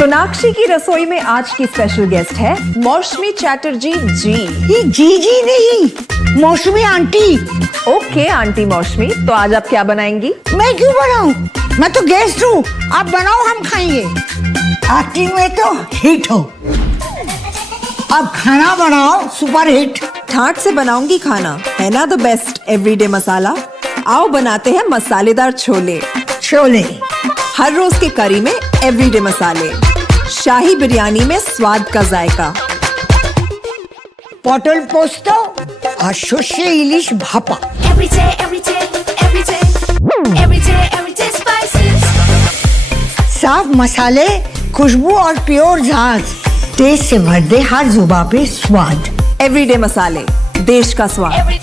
सोनाक्षी की रसोई में आज की स्पेशल गेस्ट है मौसमी चैटर्जी जी। ये जी नहीं, मौसमी आंटी। ओके आंटी मौसमी, तो आज आप क्या बनाएंगी? मैं क्यों बनाऊं? मैं तो गेस्ट हूँ, आप बनाओ हम खाएंगे। एक्टिंग में तो हिट हो, अब खाना बनाओ सुपर हिट। ठाट से बनाऊंगी खाना, है ना द बेस्ट एवरीडे मसाला। आओ बनाते हैं मसालेदार छोले। छोले हर रोज के करी में एवरीडे मसाले, शाही बिरयानी में स्वाद का जायका। পটল পোস্ত আর সর্ষে ইলিশ ভাপা। साफ मसाले, खुशबू और प्योर झाग, टेस्ट से भर दे हर जुबान पे स्वाद। एवरीडे मसाले, देश का स्वाद।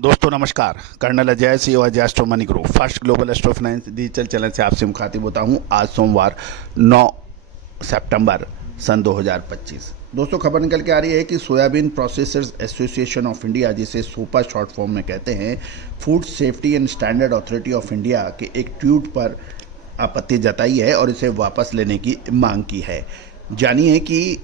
दोस्तों नमस्कार, colonel Ajay C Ajay Astro Money Group First Global Astro Finance digital channel से आपसे मुखातिब होता हूं। आज सोमवार 9 सितंबर सन 2025। दोस्तों खबर निकल के आ रही है कि soybean processors association of India, जिसे सोपा शॉर्ट फॉर्म में कहते हैं, food safety and standard authority of India के एक ट्वीट पर आपत्ति जताई है और इसे वापस लेने की मांग की है। जानिए कि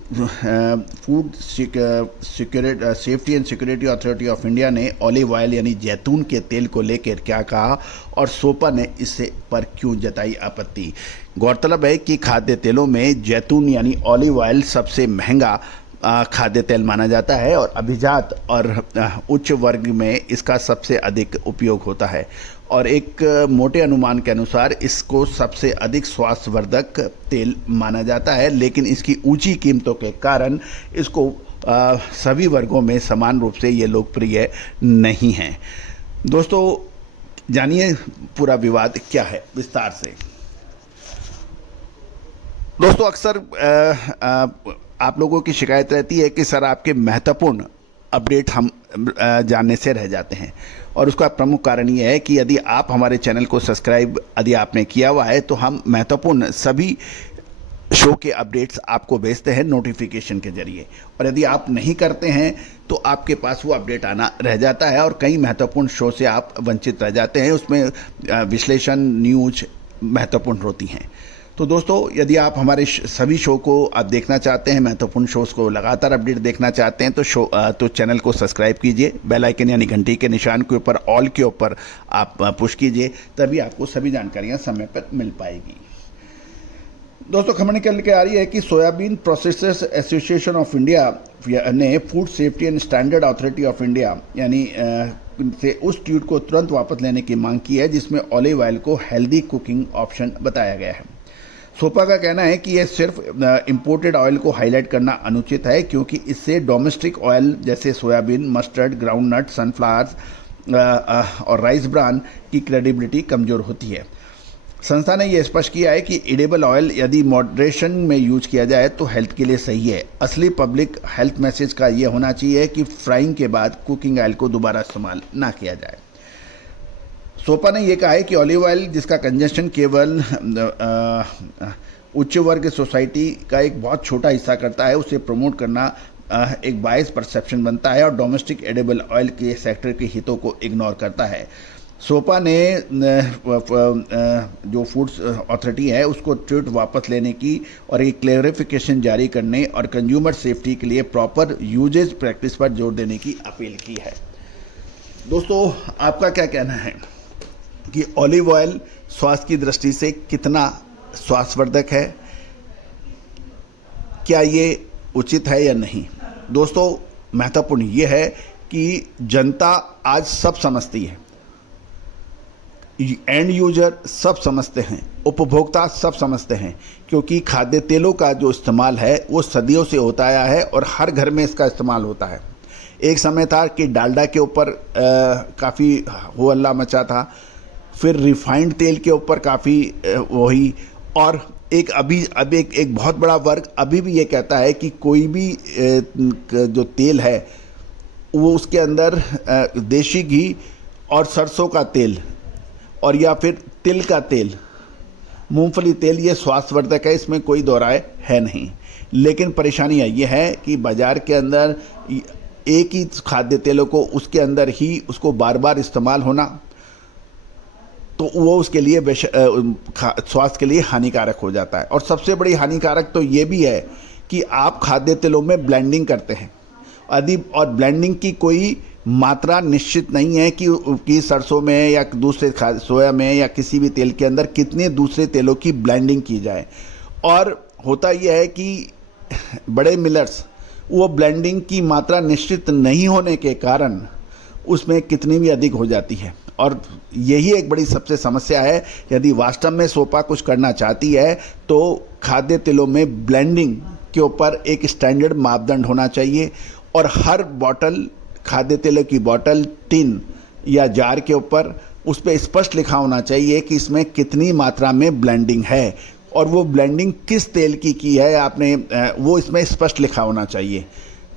food safety and security authority of India ने ऑलिव ऑयल यानी जैतून के तेल को लेकर क्या कहा और सोपा ने इससे पर क्यों जताई आपत्ति। गौरतलब है कि खाद्य तेलों में जैतून यानी ऑलिव ऑयल सबसे महंगा खाद्य तेल माना जाता है और अभिजात और उच्च वर्ग में इसका सबसे अधिक उपयोग होता है और एक मोटे अनुमान के अनुसार इसको सबसे अधिक स्वास्थ्यवर्धक तेल माना जाता है, लेकिन इसकी ऊंची कीमतों के कारण इसको सभी वर्गों में समान रूप से ये लोकप्रिय नहीं है। दोस्तों जानिए पूरा विवाद क्या है विस्तार से। दोस्तों अक्सर आप लोगों की शिकायत रहती है कि सर आपके महत्वपूर्ण अपडेट हम जानने से रह जाते हैं और उसका प्रमुख कारण ये है कि यदि आप हमारे चैनल को सब्सक्राइब यदि आपने किया हुआ है तो हम महत्वपूर्ण सभी शो के अपडेट्स आपको भेजते हैं नोटिफिकेशन के जरिए, और यदि आप नहीं करते हैं तो आपके पास वो अपडेट आना रह जाता है और कई महत्वपूर्ण शो से आप वंचित रह जाते हैं। उसमें विश्लेषण न्यूज महत्वपूर्ण होती हैं। तो दोस्तों यदि आप हमारे सभी शो को आप देखना चाहते हैं, महत्वपूर्ण शोज़ को लगातार अपडेट देखना चाहते हैं तो चैनल को सब्सक्राइब कीजिए, बेल आइकन यानी घंटी के निशान के ऊपर ऑल के ऊपर आप पुश कीजिए, तभी आपको सभी जानकारियां समय पर मिल पाएगी। दोस्तों खबर निकल के आ रही है कि soybean processors association of India ने food safety and standard authority of India यानी से उस ट्वीट को तुरंत वापस लेने की मांग की है जिसमें ऑलिव ऑयल को हेल्दी कुकिंग ऑप्शन बताया गया है। सोपा का कहना है कि यह सिर्फ इंपोर्टेड ऑयल को हाईलाइट करना अनुचित है क्योंकि इससे डोमेस्टिक ऑयल जैसे सोयाबीन, मस्टर्ड, ग्राउंडनट, सनफ्लावर्स और राइस ब्रान की क्रेडिबिलिटी कमज़ोर होती है। संस्था ने यह स्पष्ट किया है कि एडिबल ऑयल यदि मॉडरेशन में यूज किया जाए तो हेल्थ के लिए सही है। असली पब्लिक हेल्थ मैसेज का यह होना चाहिए कि फ्राइंग के बाद कुकिंग ऑयल को दोबारा इस्तेमाल ना किया जाए। सोपा ने यह कहा है कि ऑलिव ऑयल जिसका कंजम्पशन केवल उच्च वर्ग सोसाइटी का एक बहुत छोटा हिस्सा करता है, उसे प्रमोट करना एक बायस परसेप्शन बनता है और डोमेस्टिक एडिबल ऑयल के सेक्टर के हितों को इग्नोर करता है। सोपा ने जो फूड अथॉरिटी है उसको ट्वीट वापस लेने की और एक क्लेरिफिकेशन जारी करने और कंज्यूमर सेफ्टी के लिए प्रॉपर यूजेज प्रैक्टिस पर जोर देने की अपील की है। दोस्तों आपका क्या कहना है कि ऑलिव ऑयल स्वास्थ्य की दृष्टि से कितना स्वास्थ्यवर्धक है, क्या ये उचित है या नहीं? दोस्तों महत्वपूर्ण ये है कि जनता आज सब समझती है, एंड यूजर सब समझते हैं, उपभोक्ता सब समझते हैं, क्योंकि खाद्य तेलों का जो इस्तेमाल है वो सदियों से होता आया है और हर घर में इसका इस्तेमाल होता है। एक समय था कि डालडा के ऊपर काफ़ी हो हल्ला मचा था, फिर रिफाइंड तेल के ऊपर काफ़ी वही, और अब एक बहुत बड़ा वर्ग अभी भी ये कहता है कि कोई भी जो तेल है वो उसके अंदर देशी घी और सरसों का तेल और या फिर तिल का तेल, मूंगफली तेल, ये स्वास्थ्यवर्धक है, इसमें कोई दो राय है नहीं। लेकिन परेशानी ये है कि बाज़ार के अंदर एक ही खाद्य तेलों को उसके अंदर ही उसको बार बार इस्तेमाल होना, तो वो उसके लिए स्वास्थ्य के लिए हानिकारक हो जाता है। और सबसे बड़ी हानिकारक तो ये भी है कि आप खाद्य तेलों में ब्लेंडिंग करते हैं और ब्लेंडिंग की कोई मात्रा निश्चित नहीं है कि सरसों में या दूसरे सोया में या किसी भी तेल के अंदर कितने दूसरे तेलों की ब्लेंडिंग की जाए। और होता यह है कि बड़े मिलर्स वो ब्लेंडिंग की मात्रा निश्चित नहीं होने के कारण उसमें कितनी भी अधिक हो जाती है। और यही एक बड़ी सबसे समस्या है। यदि वास्तव में सोपा कुछ करना चाहती है तो खाद्य तेलों में ब्लेंडिंग के ऊपर एक स्टैंडर्ड मापदंड होना चाहिए और हर बॉटल खाद्य तेलों की बॉटल, टिन या जार के ऊपर उस पर स्पष्ट लिखा होना चाहिए कि इसमें कितनी मात्रा में ब्लेंडिंग है और वो ब्लेंडिंग किस तेल की है आपने, वो इसमें स्पष्ट लिखा होना चाहिए।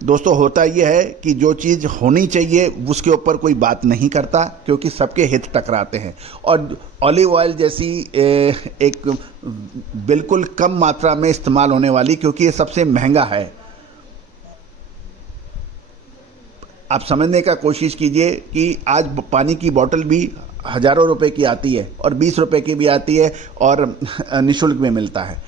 दोस्तों, होता ये है कि जो चीज़ होनी चाहिए उसके ऊपर कोई बात नहीं करता क्योंकि सबके हित टकराते हैं। और ऑलिव ऑयल जैसी एक बिल्कुल कम मात्रा में इस्तेमाल होने वाली, क्योंकि ये सबसे महंगा है। आप समझने का कोशिश कीजिए कि आज पानी की बोतल भी हज़ारों रुपए की आती है और 20 रुपए की भी आती है और निःशुल्क में मिलता है।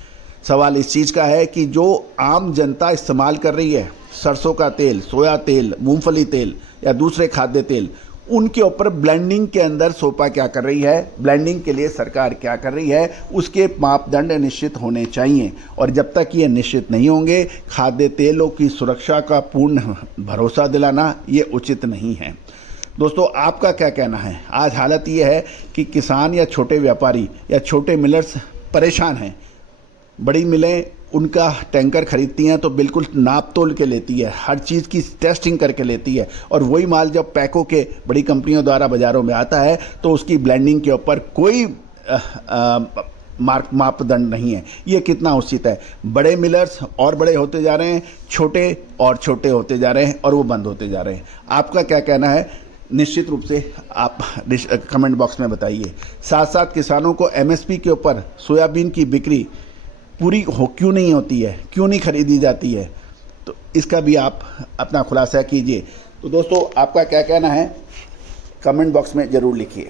सवाल इस चीज़ का है कि जो आम जनता इस्तेमाल कर रही है, सरसों का तेल, सोया तेल, मूंगफली तेल या दूसरे खाद्य तेल, उनके ऊपर ब्लेंडिंग के अंदर सोपा क्या कर रही है, ब्लेंडिंग के लिए सरकार क्या कर रही है, उसके मापदंड निश्चित होने चाहिए। और जब तक ये निश्चित नहीं होंगे, खाद्य तेलों की सुरक्षा का पूर्ण भरोसा दिलाना ये उचित नहीं है। दोस्तों, आपका क्या कहना है? आज हालत ये है कि किसान या छोटे व्यापारी या छोटे मिलर्स परेशान हैं। बड़ी मिलें उनका टैंकर खरीदती हैं तो बिल्कुल नाप तोल के लेती है, हर चीज़ की टेस्टिंग करके लेती है, और वही माल जब पैकों के बड़ी कंपनियों द्वारा बाज़ारों में आता है तो उसकी ब्लेंडिंग के ऊपर कोई मापदंड नहीं है। ये कितना उचित है? बड़े मिलर्स और बड़े होते जा रहे हैं, छोटे और छोटे होते जा रहे हैं और वो बंद होते जा रहे हैं। आपका क्या कहना है? निश्चित रूप से आप कमेंट बॉक्स में बताइए। साथ साथ किसानों को एमएसपी के ऊपर सोयाबीन की बिक्री पूरी क्यों नहीं होती है, क्यों नहीं खरीदी जाती है, तो इसका भी आप अपना खुलासा कीजिए। तो दोस्तों, आपका क्या कहना है कमेंट बॉक्स में ज़रूर लिखिए।